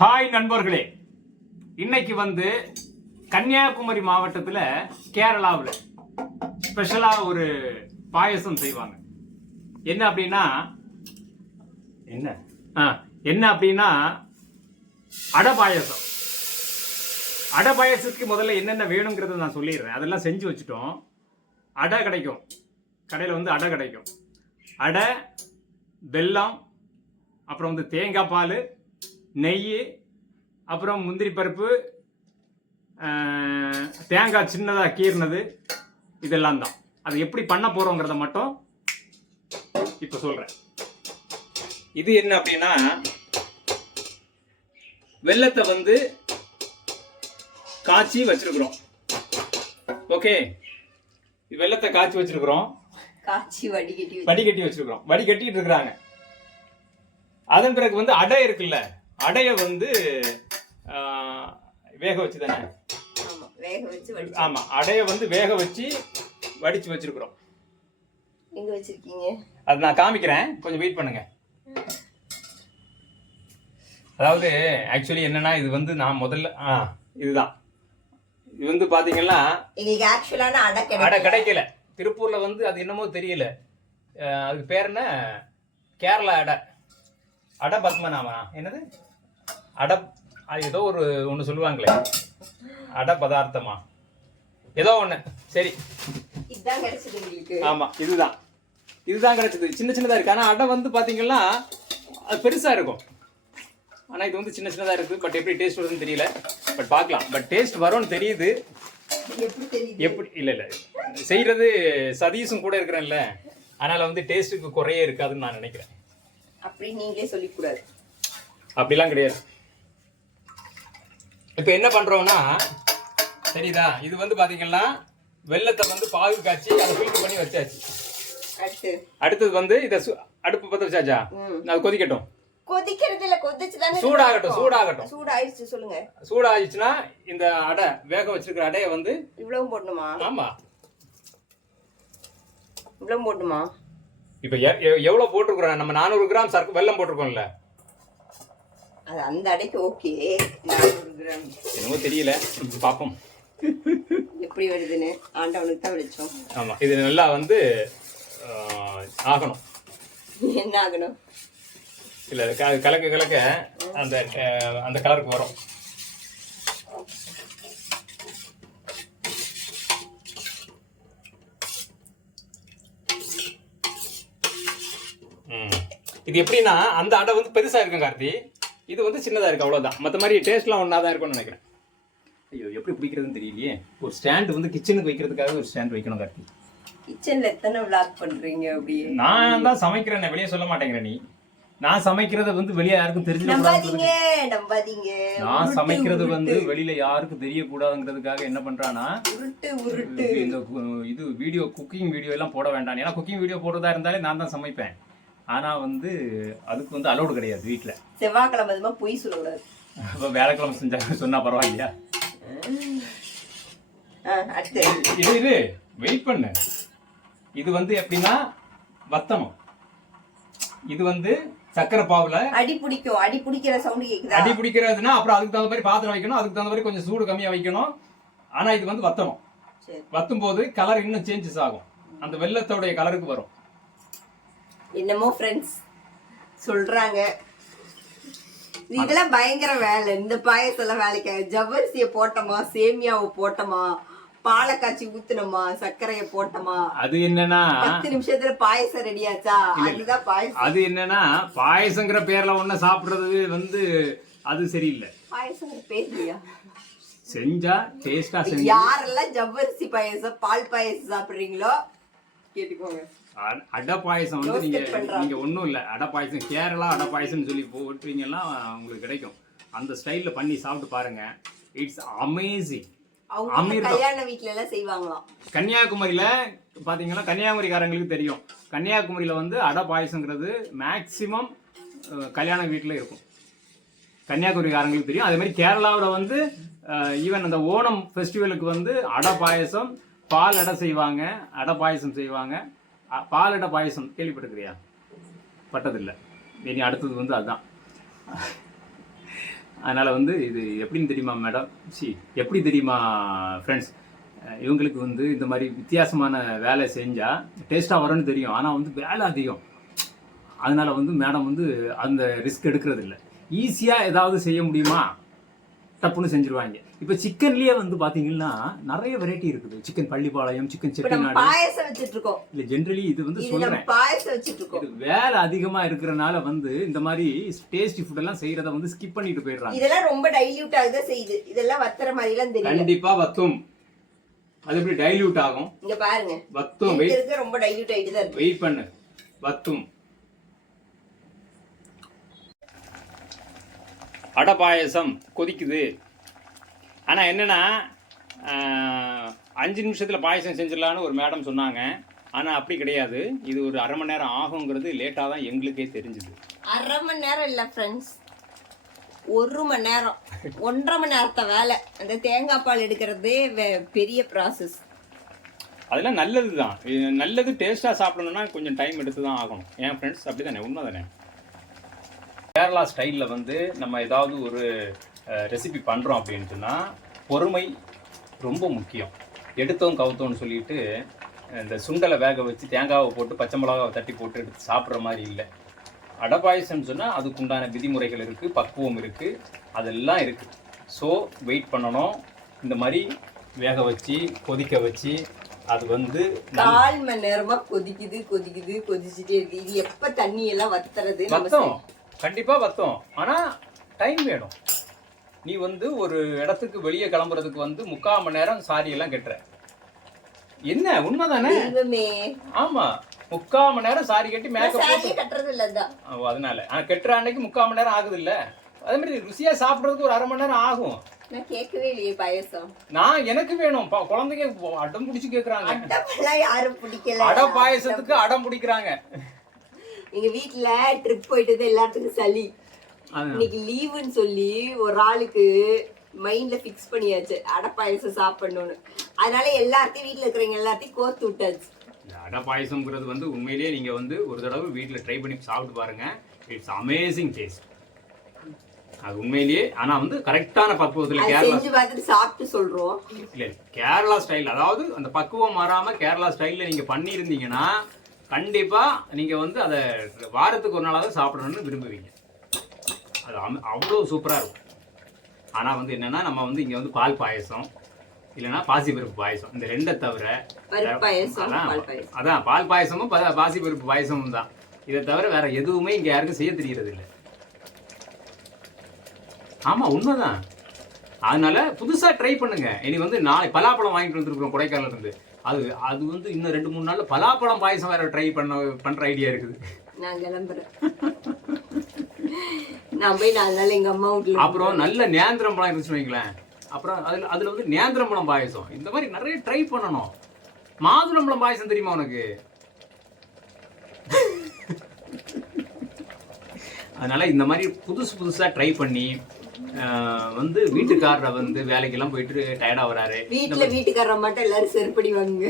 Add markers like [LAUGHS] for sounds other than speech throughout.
Hi நண்பர்களே. இன்னைக்கு வந்து கன்னியாகுமரி மாவட்டத்தில் கேரளாவில் ஸ்பெஷலாக ஒரு பாயசம் செய்வாங்க. என்ன அப்படின்னா என்ன? ஆ என்ன அப்படின்னா அடை பாயசம். அடை பாயசத்துக்கு முதல்ல என்னென்ன வேணுங்கிறத நான் சொல்லிடுறேன். அதெல்லாம் செஞ்சு வச்சுட்டோம். அடை கிடைக்கும். கடையில் வந்து அடை கிடைக்கும். அடை வெல்லம் அப்புறம் வந்து தேங்காய் பால் நெய் அப்புறம் முந்திரி பருப்பு தேங்காய் சின்னதாக கீறினது இதெல்லாம் தான். அது எப்படி பண்ண போகிறோங்கிறத மட்டும் இப்போ சொல்கிறேன் இது என்ன அப்படின்னா வெள்ளத்தை வந்து காய்ச்சி வச்சிருக்கிறோம். ஓகே? வெள்ளத்தை காய்ச்சி வச்சிருக்கிறோம். காய்ச்சி வடிகட்டி வடிகட்டி வச்சிருக்கிறோம். வடிகட்டிட்டு இருக்கிறாங்க. அதன் பிறகு வந்து அடை இருக்குல்ல? அடைய வந்து வேக வச்சு தானே? ஆமா வேக வச்சு ஆமா அடைய வந்து வேக வச்சு வடிச்சு வச்சிருக்கிறோம். எங்க வச்சிருக்கீங்க? அது நான் காமிக்கிறேன். கொஞ்சம் வெயிட் பண்ணுங்க. அதாவது ஆக்சுவலி என்னன்னா இது வந்து நான் முதல்ல ஆ இதுதான். இது வந்து பாத்தீங்கன்னா எங்களுக்கு ஆக்சுவலான அடை கிடைக்கல. திருப்பூர்ல வந்து அது என்னமோ தெரியல. அதுக்கு பேர் என்ன? கேரளா அடை. அடை பத்மநாபா என்னது? அடை ஏதோ ஒரு ஒன்று சொல்லுவாங்களே. அடை பதார்த்தமா. ஏதோ ஒன்று சரி. இதுதான் கிடைச்சது உங்களுக்கு. ஆமா இதுதான். இதுதான் கிடைச்சது. சின்ன சின்னதா இருக்கு. ஆனா அடை வந்து பாத்தீங்கன்னா அது பெருசா இருக்கும். ஆனா இது வந்து சின்ன சின்னதா இருக்கு பட் எப்படி டேஸ்ட் வருதுன்னு தெரியல. பட் பார்க்கலாம் பட் டேஸ்ட் வரும்னு தெரியுது. எப்படி இல்ல இல்ல. செய்யறது சதீஷும் கூட இருக்கிறேன்ல. அதனால வந்து டேஸ்ட்டுக்கு குறையே இருக்காதுன்னு நான் நினைக்கிறேன். அப்படி நீங்களே சொல்லிக்கூடாது அப்படிலாம் கிடையாது. இப்போ என்ன பண்றோம்னா சரிதா இது வந்து பாத்தீங்கன்னா வெள்ளத்தை வந்து பாகு காய்ச்சி அதை ஃபில்டர் பண்ணி வச்சாச்சு. அடுத்து. அடுத்தது வந்து இதை சு- அடுப்பு பத்த வச்சாச்சா. அது கொதிக்கட்டும். கொதிக்கிறது இல்ல கொதிச்சு தானே சூடாகட்டும், சூடாகட்டும். சூடாயிருச்சு சொல்லுங்க. சூடாயிடுச்சுன்னா இந்த அடை வேக வச்சிருக்கிற அடையை வந்து இவ்வளவு போடணுமா? ஆமா. இவ்வளவு போடணுமா? இப்போ எ- எ- எவ்வளவு போட்டிருக்கிறோம்? நம்ம நானூறு கிராம் சர்க்கு வெல்லம் போட்டிருக்கோம்ல. அது அந்த அடைக்கு ஓகே. என்னமோ தெரியல. பார்ப்போம் எப்படி வருதுன்னு? ஆண்டவனுக்கு தான் வெளிச்சோம். ஆமா இது நல்லா வந்து ஆகணும். என்ன ஆகணும்? இல்ல க- கலக்க கலக்க அந்த அந்த கலருக்கு வரும். இது எப்படின்னா அந்த அடை வந்து பெருசா இருக்கும் கார்த்தி. இது வந்து சின்னதா இருக்கு அவ்வளவுதான் மற்ற மாதிரி டேஸ்ட்லாம் ஒன்றா தான் இருக்கும்னு நினைக்கிறேன் ஐயோ எப்படி பிடிக்கிறதுன்னு தெரியலையே ஒரு ஸ்டாண்ட் வந்து கிச்சனுக்கு வைக்கிறதுக்காக ஒரு ஸ்டாண்ட் வைக்கணும் கார்த்தி கிச்சன்ல எத்தனை விளாக் பண்றீங்க அப்படியே நான் தான் சமைக்கிறேன் வெளியே சொல்ல மாட்டேங்கிற நீ நான் சமைக்கிறத வந்து வெளியே யாருக்கும் நம்பாதீங்க நான் சமைக்கிறது வந்து வெளியில யாருக்கும் தெரியக்கூடாதுங்கிறதுக்காக என்ன பண்றானா உருட்டு உருட்டு இந்த இது வீடியோ குக்கிங் வீடியோ எல்லாம் போட வேண்டாம் ஏன்னா குக்கிங் வீடியோ போடுறதா இருந்தாலே நான் தான் சமைப்பேன் ஆனா வந்து அதுக்கு வந்து அலோடு கிடையாது வீட்ல. செவ்வாய்க்கிழமை அதுமா பொய் சொல்லக்கூடாது. அப்ப வேலைக்கிழமை செஞ்சா சொன்னா பரவாயில்லையா? இது இது வெயிட் பண்ணு. இது வந்து எப்படின்னா வத்தனம் இது வந்து சக்கரை பாவுல அடி பிடிக்கும். அடி பிடிக்கிற சவுண்ட் கேக்குதா? அடி பிடிக்கிறதுனா அப்புறம் அதுக்கு தகுந்த மாதிரி பாத்திரம் வைக்கணும். அதுக்கு தகுந்த மாதிரி கொஞ்சம் சூடு கம்மியா வைக்கணும். ஆனா இது வந்து வத்தணும் சரி. வத்தும் போது கலர் இன்னும் சேஞ்சஸ் ஆகும். அந்த வெள்ளத்தோடைய கலருக்கு வரும். என்னமோ ஃப்ரெண்ட்ஸ் சொல்றாங்க. இதெல்லாம் பயங்கர வேலை. இந்த பாயசம் எல்லாம் வேலைக்கு ஜவ்வரிசிய போட்டோமா? சேமியாவை போட்டோமா? பாலை காய்ச்சி ஊத்துனோமா? சர்க்கரைய போட்டோமா? அது என்னன்னா பத்து நிமிஷத்துல பாயசம் ரெடி ஆச்சா? அதுதான் பாயசம். அது என்னன்னா பாயசங்கிற பேர்ல ஒண்ணு சாப்பிடுறது வந்து அது சரியில்லை. பாயசம் பேர் இல்லையா? செஞ்சா டேஸ்டா செஞ்சு. யாரெல்லாம் ஜவ்வரிசி பாயசம் பால் பாயசம் சாப்பிடுறீங்களோ கேட்டுக்கோங்க. அடை பாயசம் வந்து நீங்க Roasted பண்றாங்க. நீங்க ஒண்ணும் இல்ல. அடை பாயசம் கேரளா அடை பாயசம்னு சொல்லி போட்டீங்கன்னா உங்களுக்கு கிடைக்கும். அந்த ஸ்டைல்ல பண்ணி சாப்பிட்டு பாருங்க. It's amazing. கல்யாண வீட்ல எல்லாம் செய்வாங்களாம். கன்னியாகுமரியில பாத்தீங்கன்னா கன்னியாகுமரிக்காரங்களுக்கு தெரியும். கன்னியாகுமரியில வந்து அடை பாயசங்கிறது மேக்சிமம் கல்யாண வீட்டில் இருக்கும். கன்னியாகுமரிக்காரங்களுக்கு தெரியும். அதே மாதிரி கேரளாவில் வந்து ஈவன் அந்த ஓணம் ஃபெஸ்டிவலுக்கு வந்து அடை பாயசம் பால் அடை செய்வாங்க. அடை பாயசம் செய்வாங்க. அ- பாயசம் கேள்விப்பட்டிருக்கிறியா? பட்டதில்லை. இனி அடுத்தது வந்து அதுதான் அதனால் வந்து இது எப்படின்னு தெரியுமா மேடம் சி எப்படி தெரியுமா ஃப்ரெண்ட்ஸ் இவங்களுக்கு வந்து இந்த மாதிரி வித்தியாசமான வேலை செஞ்சால் டேஸ்ட்டாக வரும்னு தெரியும். ஆனால் வந்து வேலை அதிகம். அதனால் வந்து மேடம் வந்து அந்த ரிஸ்க் எடுக்கிறது இல்லை ஈஸியாக ஏதாவது செய்ய முடியுமா? டப்புன்னு செஞ்சுருவாங்க. இப்போ சிக்கன்லேயே வந்து பார்த்தீங்கன்னா நிறைய வெரைட்டி இருக்குது. Chicken Pallipalayam chicken Chettinad. பாயசம் வச்சிட்டு இருக்கோம் இல்லை ஜென்ரலி இது வந்து நம்ம பாயசம் வச்சிட்டு இருக்கோம் இது வேலை அதிகமா இருக்கிறனால வந்து இந்த மாதிரி டேஸ்டி ஃபுட் எல்லாம் செய்யறத வந்து ஸ்கிப் பண்ணிட்டு போயிடுறாங்க. இதெல்லாம் ரொம்ப டைல்யூட் ஆகுதான் செய்யுது? இதெல்லாம் வத்துற மாதிரி எல்லாம் தெரியல கண்டிப்பா வத்தும். அது எப்படி டைல்யூட் ஆகும்? இங்க பாருங்க. வத்தும். வெயிட் ரொம்ப டைல்யூட் ஆயிட்டு தான் இருக்கு. வெயிட் பண்ணு. வத்தும். அடை பாயசம் கொதிக்குது. ஆனா என்னன்னா அஞ்சு நிமிஷத்துல பாயசம் செஞ்சிடலான்னு ஒரு மேடம் சொன்னாங்க. ஆனா அப்படி கிடையாது. இது ஒரு அரை மணி நேரம் ஆகுங்கிறது லேட்டாக தான் எங்களுக்கே தெரிஞ்சுது. அரை மணி நேரம் இல்ல ஃப்ரெண்ட்ஸ் ஒரு மணி நேரம். ஒன்றரை மணி நேரத்தை வேலை. அந்த தேங்காய் பால் எடுக்கிறதே பெரிய ப்ராசஸ் அதெல்லாம் நல்லது தான் நல்லது டேஸ்ட்டாக சாப்பிடணும்னா கொஞ்சம் டைம் எடுத்து தான் ஆகணும். ஏன் ஃப்ரெண்ட்ஸ் அப்படி தானே உண்மை தானே கேரளா ஸ்டைலில் வந்து நம்ம ஏதாவது ஒரு ரெசிபி பண்ணுறோம் அப்படின்னு சொன்னால் பொறுமை ரொம்ப முக்கியம். எடுத்தோம் கவுத்தோம்னு சொல்லிட்டு இந்த சுண்டலை வேக வச்சு தேங்காவை போட்டு பச்சை மிளகாவை தட்டி போட்டு எடுத்து சாப்பிட்ற மாதிரி இல்லை. அடை பாயசம்னு சொன்னால் அதுக்குண்டான விதிமுறைகள் இருக்குது பக்குவம் இருக்குது அதெல்லாம் இருக்குது ஸோ வெயிட் பண்ணணும். இந்த மாதிரி வேக வச்சு கொதிக்க வச்சு அது வந்து கால் மணி நேரமா கொதிக்குது கொதிக்குது கொதிச்சுட்டே இருக்கு இது எப்ப தண்ணி எல்லாம் வத்துறது வத்தம். கண்டிப்பா வத்தம் ஆனா டைம் வேணும். நீ வந்து ஒரு இடத்துக்கு வெளியே கிளம்புறதுக்கு வந்து முக்கால் மணி நேரம் சாரி எல்லாம் கட்டுற. என்ன? உண்மைதானே? ஆமா. முக்கால் மணி நேரம் சாரி கட்டி மேக்கப் சாரியே கட்டுறது இல்லதான் ஓ, அதனால. ஆனா கட்டுற அன்னைக்கு முக்கால் மணி நேரம் ஆகுது இல்ல அதே மாதிரி ருசியா சாப்பிடுறதுக்கு ஒரு அரை மணி நேரம் ஆகும். நான் கேட்கவே இல்லையே பாயசம். நான் எனக்கு வேணும். ப- குழந்தைங்க அடம் பிடிச்சு கேக்குறாங்க. யாரும் பிடிக்கல. அடை பாயசத்துக்கு அடம் பிடிக்கிறாங்க. எங்க வீட்ல ட்ரிப் போயிட்டு எல்லாத்துக்கும் சளி. இன்னைக்கு லீவுன்னு சொல்லி ஒரு ஆளுக்கு மைண்ட்ல ஃபிக்ஸ் பண்ணியாச்சு. அடை பாயசம் சாப்பிடணும்னு. அதனால எல்லாத்தையும் வீட்ல இருக்கிறவங்க எல்லாத்தையும் கோர்த்து விட்டாச்சு. அடை பாயசம்ங்கிறது வந்து உண்மையிலேயே நீங்க வந்து ஒரு தடவை வீட்டில் ட்ரை பண்ணி சாப்பிட்டு பாருங்க. இட்ஸ் அமேசிங் டேஸ்ட் அது உண்மையிலேயே ஆனா வந்து கரெக்டான பக்குவத்துல கேரளா சாப்பிட்டு சொல்றோம். இல்ல கேரளா ஸ்டைல் அதாவது அந்த பக்குவம் மாறாம கேரளா ஸ்டைல்ல நீங்க பண்ணியிருந்தீங்கன்னா கண்டிப்பா நீங்க வந்து அதை வாரத்துக்கு ஒரு நாளாவது சாப்பிடணும்னு விரும்புவீங்க. அது அம- அவ்வளோ சூப்பரா இருக்கும். ஆனா வந்து என்னன்னா நம்ம வந்து இங்க வந்து பால் பாயசம் இல்லைன்னா பாசிப்பருப்பு பாயசம். இந்த ரெண்டை தவிர பருப்பு அதான் பால் பாயசமும் ப- பாசிப்பருப்பு பாயசமும் தான். இதை தவிர வேற எதுவுமே இங்க யாருக்கும் செய்ய தெரியறது இல்லை ஆமா உண்மைதான். அதனால புதுசா ட்ரை பண்ணுங்க. இனி வந்து நாளை பலாப்பழம் வாங்கிட்டு வந்திருக்கிறோம் கொடைக்கானல்ல இருந்து. அது அது வந்து இன்னும் ரெண்டு மூணு நாள்ல பலாப்பழம் பாயசம் வேற ட்ரை பண்ண பண்ற ஐடியா இருக்குது. நான் கிளம்புறேன். நான் போய் நாலு நாள் எங்க அம்மா வீட்டுல அப்புறம் நல்ல நேந்திரம் பழம் இருந்துச்சுன்னு வைங்களேன். அப்புறம் அதுல அதுல வந்து நேந்திரம் பழம் பாயசம். இந்த மாதிரி நிறைய ட்ரை பண்ணணும். மாதுளம்பழம் பாயசம் தெரியுமா உனக்கு? [LAUGHS] அதனால இந்த மாதிரி புதுசு புதுசா ட்ரை பண்ணி வந்து வீட்டுக்காரரை வந்து வேலைக்கெல்லாம் போயிட்டு டயர்டா வராரு. வீட்டுல வீட்டுக்காரர மட்டும் எல்லாரும் செருப்படி வாங்குங்க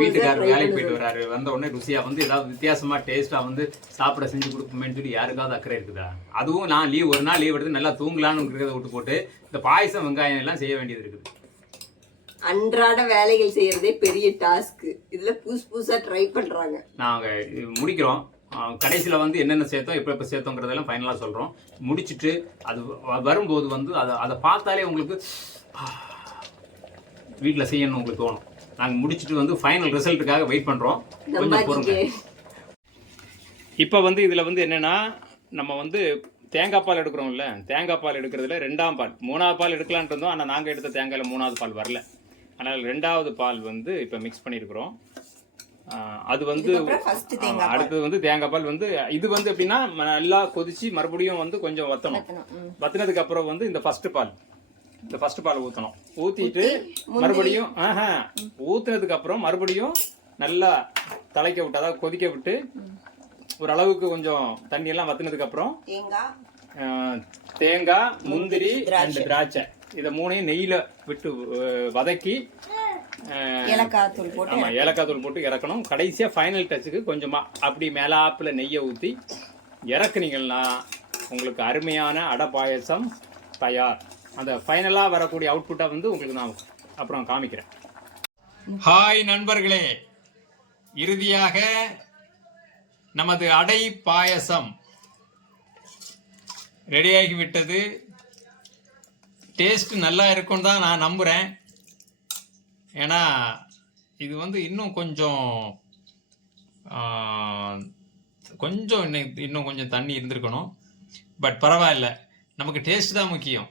வீட்டுக்காரர் வேலைக்கு போயிட்டு வராரு. வந்த உடனே ருசியா வந்து ஏதாவது வித்தியாசமா டேஸ்டா வந்து சாப்பிட செஞ்சு கொடுப்போமேன்னு சொல்லி யாருக்காவது அக்கறை இருக்குதா? அதுவும் நான் லீவ் ஒரு நாள் லீவ் எடுத்து நல்லா தூங்கலான்னு இருக்கிறத விட்டு போட்டு இந்த பாயசம் வெங்காயம் எல்லாம் செய்ய வேண்டியது இருக்குது. அன்றாட வேலைகள் செய்யறதே பெரிய டாஸ்க் இதுல புதுசு புதுசா ட்ரை பண்றாங்க. நாங்க முடிக்கிறோம். கடைசியில வந்து என்னென்ன சேர்த்தோம் எப்போ எப்போ சேர்த்தோங்கிறதெல்லாம் ஃபைனலாக சொல்றோம். முடிச்சிட்டு அது வரும்போது வந்து அதை அதை பார்த்தாலே உங்களுக்கு வீட்டில் செய்யணும்னு உங்களுக்கு தோணும். நாங்கள் முடிச்சிட்டு வந்து ஃபைனல் ரிசல்ட்டுக்காக வெயிட் பண்ணுறோம் கொஞ்சம் பொறுங்க இப்போ வந்து இதில் வந்து என்னென்னா நம்ம வந்து தேங்காய் பால் எடுக்கிறோம்ல தேங்காய் பால் எடுக்கிறதுல ரெண்டாம் பால் மூணாவது பால் எடுக்கலான்ட்டு இருந்தோம் ஆனால் நாங்கள் எடுத்த தேங்காயில் மூணாவது பால் வரல. ஆனால் ரெண்டாவது பால் வந்து இப்போ மிக்ஸ் பண்ணியிருக்கிறோம் அது வந்து அடுத்தது வந்து தேங்காய் பால் வந்து இது வந்து எப்படின்னா நல்லா கொதிச்சு மறுபடியும் வந்து கொஞ்சம் வத்தணும். வத்தினதுக்கு அப்புறம் வந்து இந்த ஃபர்ஸ்ட் பால். இந்த ஃபர்ஸ்ட் பால் ஊற்றணும் ஊற்றிட்டு முந்திரி. மறுபடியும் ஆஹா ஊற்றுனதுக்கு அப்புறம் மறுபடியும் நல்லா தலைக்க விட்டு அதாவது கொதிக்க விட்டு ஒரு அளவுக்கு கொஞ்சம் தண்ணி எல்லாம் வத்தினதுக்கு அப்புறம் தேங்காய் முந்திரி அண்ட் திராட்சை. இதை மூணையும் நெய்யில விட்டு வதக்கி ஏலக்காய் தூள் போட்டு ஆமா ஏலக்காய் தூள் போட்டு இறக்கணும். கடைசியா ஃபைனல் டச்சுக்கு கொஞ்சமா அப்படி மேலாப்புல நெய்யை ஊத்தி இறக்குனீங்கன்னா உங்களுக்கு அருமையான அடை பாயசம் தயார். அந்த ஃபைனலாக வரக்கூடிய அவுட்புட்டை வந்து உங்களுக்கு நான் அப்புறம் காமிக்கிறேன். ஹாய் நண்பர்களே. இறுதியாக நமது அடை பாயசம் ரெடியாகி விட்டது டேஸ்ட் நல்லா இருக்கும்னு தான் நான் நம்புகிறேன் ஏன்னா இது வந்து இன்னும் கொஞ்சம் கொஞ்சம் இன்னும் இன்னும் கொஞ்சம் தண்ணி இருந்திருக்கணும். பட் பரவாயில்ல. நமக்கு டேஸ்ட் தான் முக்கியம்.